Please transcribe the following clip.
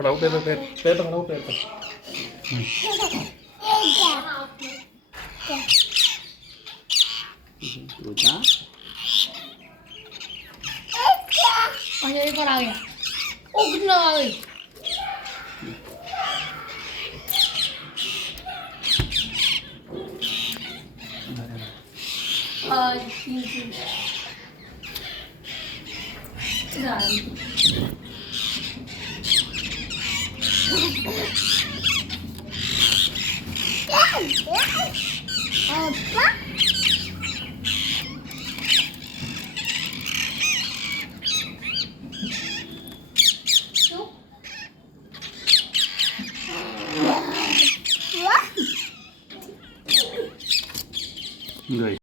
खड़ाओ पैर पे खड़ाओ पैर पे अच्छा एक और आ गया ओ कितना आ गई गई